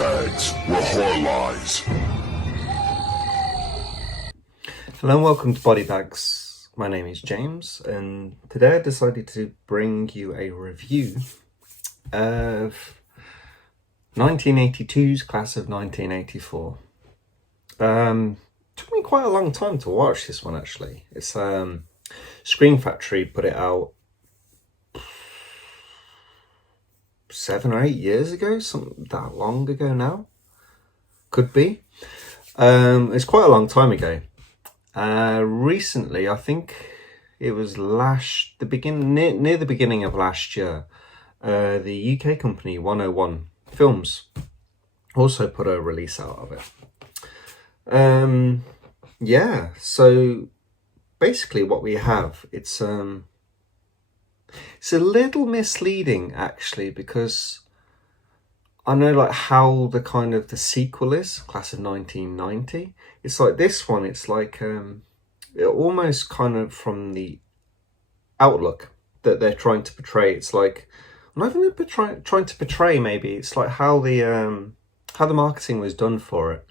bags were whore lies. Hello and welcome to Body Bags. My name is James, and today I decided to bring you a review of 1982's class of 1984. Took me quite a long time to watch this one, actually. It's Screen Factory put it out 7 or 8 years ago, something that long ago now. Could be. It's quite a long time ago. Recently, I think it was near the beginning of last year, the UK company 101 Films also put a release out of it. So basically what we have, it's a little misleading actually, because I know like how the sequel is, Class of 1990. It's like this one, it's like almost kind of from the outlook that they're trying to portray. It's like, not even trying to portray, maybe it's like how the marketing was done for it.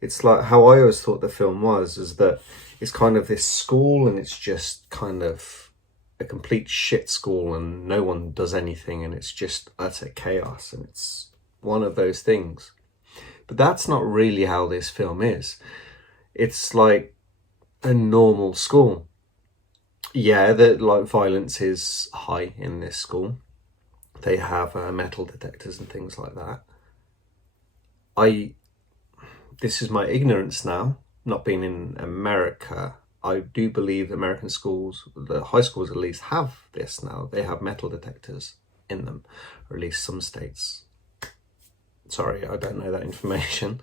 It's like how I always thought the film was, is that it's kind of this school and it's just kind of a complete shit school and no one does anything and it's just utter chaos, and it's one of those things. But that's not really how this film is. It's like a normal school. Yeah, that like violence is high in this school. They have metal detectors and things like that. This is my ignorance now, not being in America. I do believe American schools, the high schools at least, have this now. They have metal detectors in them, or at least some states. Sorry, I don't know that information.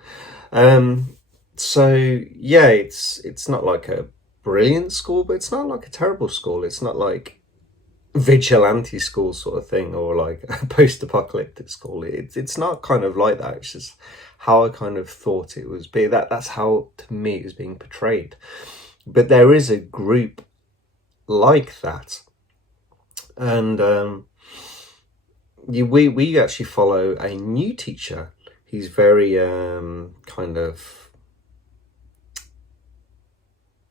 So yeah, it's not like a brilliant school, but it's not like a terrible school. It's not like vigilante school sort of thing, or like a post-apocalyptic school. It's not kind of like that. It's just how I kind of thought it was. That's how, to me, it was being portrayed. But there is a group like that, and we actually follow a new teacher. He's very kind of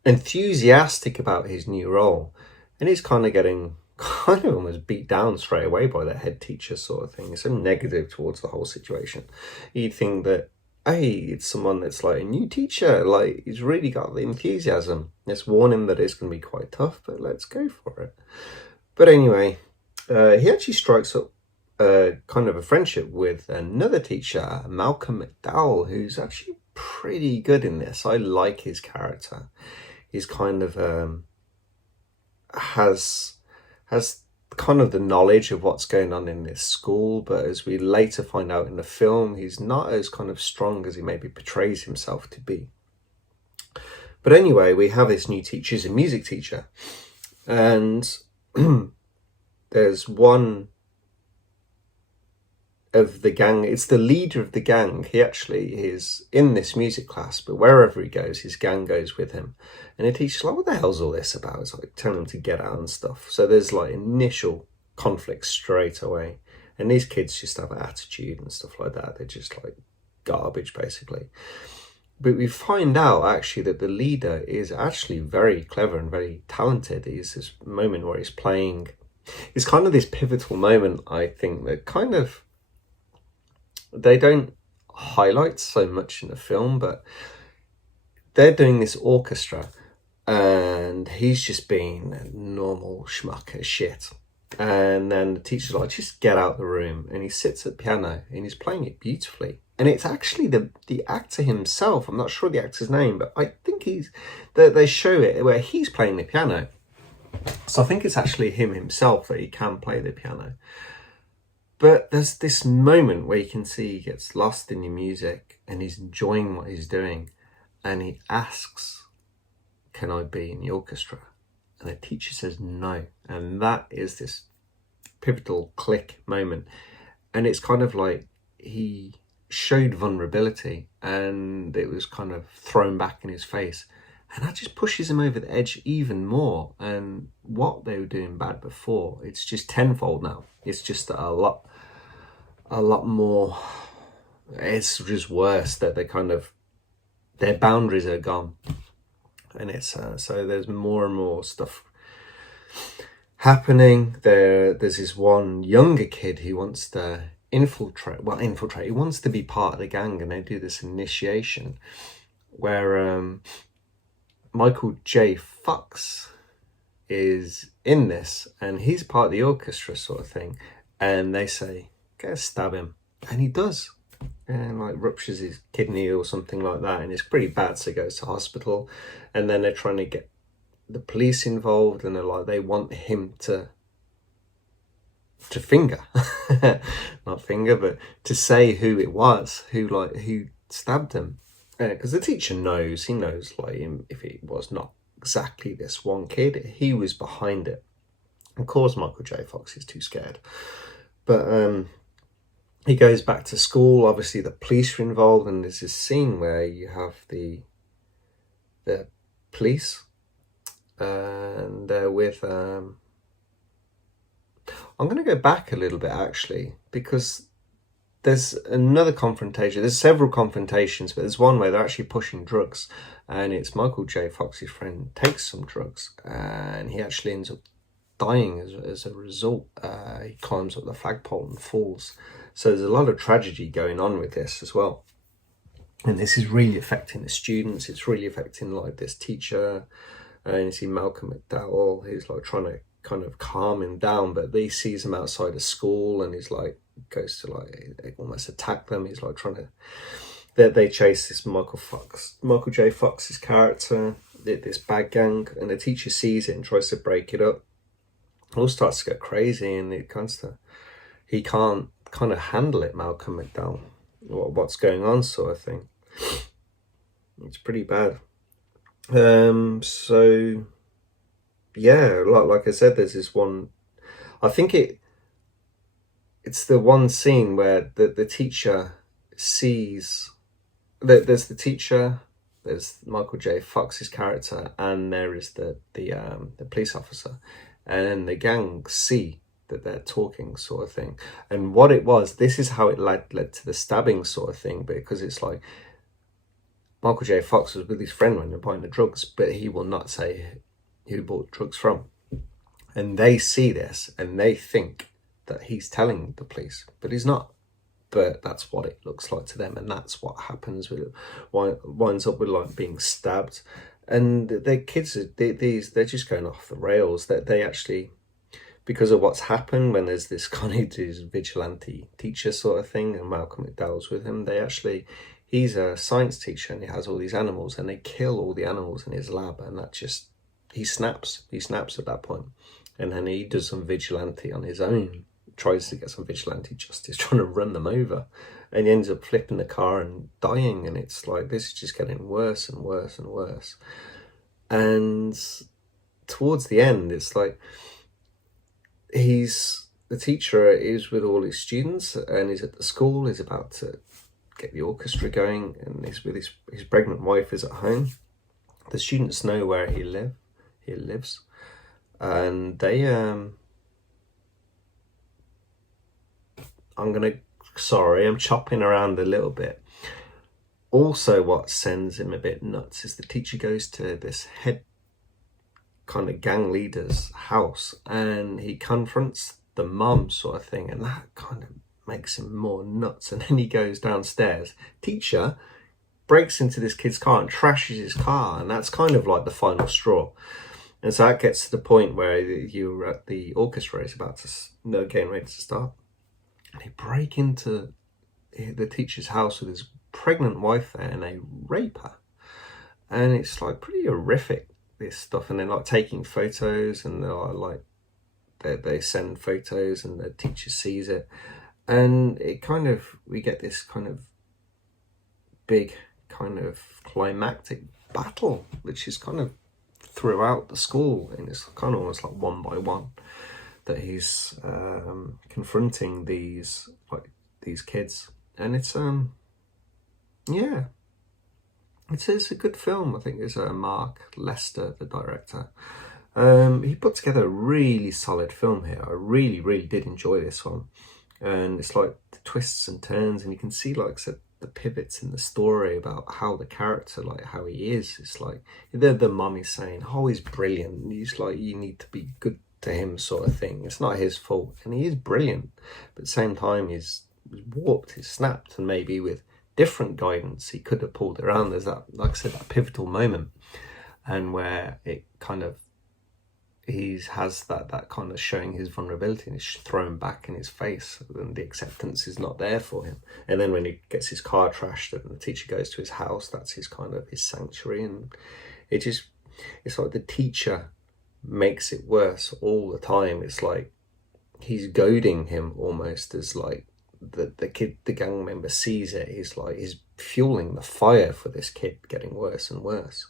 enthusiastic about his new role, and he's kind of getting kind of almost beat down straight away by the head teacher sort of thing. It's so negative towards the whole situation. You'd think that, hey, it's someone that's like a new teacher, like he's really got the enthusiasm. Let's warn him that it's going to be quite tough, but let's go for it. But anyway, he actually strikes up kind of a friendship with another teacher, Malcolm McDowell, who's actually pretty good in this. I like his character. He's kind of has kind of the knowledge of what's going on in this school, but as we later find out in the film, he's not as kind of strong as he maybe portrays himself to be. But anyway, we have this new teacher, he's a music teacher, and there's one of the gang, it's the leader of the gang. He actually is in this music class, but wherever he goes, his gang goes with him. And the teacher's like, what the hell's all this about? It's like telling him to get out and stuff. So there's like initial conflict straight away. And these kids just have an attitude and stuff like that. They're just like garbage, basically. But we find out actually that the leader is actually very clever and very talented. He's this moment where he's playing. It's kind of this pivotal moment, I think, that kind of they don't highlight so much in the film, but they're doing this orchestra and he's just being a normal schmuck as shit. And then the teacher's like, just get out the room. And he sits at the piano and he's playing it beautifully. And it's actually the actor himself. I'm not sure the actor's name, but I think they show it where he's playing the piano. So I think it's actually him himself that he can play the piano. But there's this moment where you can see he gets lost in the music and he's enjoying what he's doing. And he asks, can I be in the orchestra? And the teacher says no. And that is this pivotal click moment. And it's kind of like he showed vulnerability and it was kind of thrown back in his face. And that just pushes him over the edge even more. And what they were doing bad before, it's just tenfold now. It's just a lot more it's just worse that their boundaries are gone, and it's so there's more and more stuff happening. There's this one younger kid who wants to infiltrate. He wants to be part of the gang, and they do this initiation where Michael J. Fox is in this, and he's part of the orchestra sort of thing, and they say, "Go stab him," and he does, and like ruptures his kidney or something like that, and it's pretty bad, so he goes to hospital. And then they're trying to get the police involved, and they're like, they want him to finger not finger, but to say who it was who stabbed him, because the teacher knows, he knows, like, if it was not exactly this one kid, he was behind it. Of course Michael J. Fox is too scared, but he goes back to school. Obviously the police are involved, and there's this scene where you have the police, and they're with I'm going to go back a little bit, actually, because there's another confrontation. There's several confrontations, but there's one where they're actually pushing drugs, and it's Michael J. Fox's friend takes some drugs, and he actually ends up dying as a result. He climbs up the flagpole and falls. So there's a lot of tragedy going on with this as well. And this is really affecting the students. It's really affecting like this teacher. And you see Malcolm McDowell, who's like trying to kind of calm him down, but he sees him outside of school, and he's like, goes to like almost attack them. He's like trying to, they chase this Michael J. Fox's character, this bad gang, and the teacher sees it and tries to break it up. It all starts to go crazy, and he can't kind of handle it, Malcolm McDowell, what's going on sort of thing. It's pretty bad. So yeah, like I said, there's this one, I think it's the one scene where the teacher sees that there's the teacher, there's Michael J. Fox's character, and there is the police officer, and the gang see that they're talking sort of thing. And what it was, this is how it led to the stabbing sort of thing, because it's like Michael J. Fox was with his friend when they're buying the drugs, but he will not say who bought drugs from. And they see this and they think that he's telling the police, but he's not. But that's what it looks like to them, and that's what happens with it. Winds up with like being stabbed. And the kids, they're just going off the rails. That they actually, because of what's happened when there's this kind of this vigilante teacher sort of thing, and Malcolm McDowell's with him, he's a science teacher, and he has all these animals, and they kill all the animals in his lab, and that just, he snaps at that point. And then he does some vigilante on his own, tries to get some vigilante justice, trying to run them over, and he ends up flipping the car and dying. And it's like, this is just getting worse and worse and worse. And towards the end, it's like the teacher is with all his students, and he's at the school, he's about to get the orchestra going, and he's with his pregnant wife is at home. The students know where he lives, and they I'm chopping around a little bit. Also, what sends him a bit nuts is the teacher goes to this head kind of gang leader's house, and he confronts the mum sort of thing, and that kind of makes him more nuts. And then he goes downstairs. Teacher breaks into this kid's car and trashes his car, and that's kind of like the final straw. And so that gets to the point where you're at the orchestra, it's about to getting ready to start, and they break into the teacher's house with his pregnant wife there, and they rape her. And it's like pretty horrific, this stuff. And they're like taking photos, and they're like they send photos, and the teacher sees it, and it kind of, we get this kind of big kind of climactic battle, which is kind of throughout the school, and it's kind of almost like one by one that he's confronting these kids. And it's yeah, it's a good film. I think it's Mark Lester, the director. He put together a really solid film here. I really did enjoy this one. and it's like the twists and turns, and you can see, like I said, the pivots in the story about how the character, like how he is. It's like the mum is saying, oh, he's brilliant, he's like, you need to be good to him, sort of thing. It's not his fault, and he is brilliant, but at the same time he's warped, he's snapped, and maybe with different guidance he could have pulled it around. There's that, like I said, that pivotal moment, and where it kind of, he has that kind of showing his vulnerability, and it's thrown back in his face, and the acceptance is not there for him. And then when he gets his car trashed and the teacher goes to his house, that's his kind of his sanctuary. And it's like the teacher makes it worse all the time. It's like he's goading him almost, as like the kid, the gang member sees it. He's fueling the fire for this kid getting worse and worse.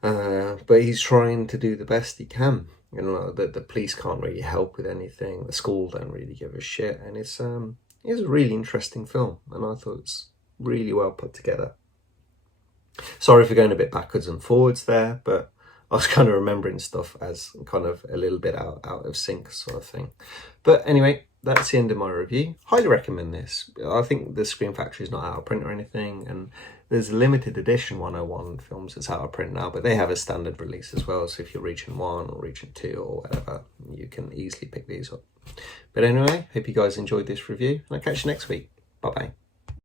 But he's trying to do the best he can. You know, the police can't really help with anything. The school don't really give a shit. And it's a really interesting film, and I thought it's really well put together. Sorry for going a bit backwards and forwards there, but I was kind of remembering stuff as kind of a little bit out of sync, sort of thing. But anyway, that's the end of my review. Highly recommend this. I think the Screen Factory is not out of print or anything, and there's limited edition 101 films that's out of print now, but they have a standard release as well. So if you're region 1 or region 2 or whatever, you can easily pick these up. But anyway, hope you guys enjoyed this review, and I'll catch you next week. Bye bye.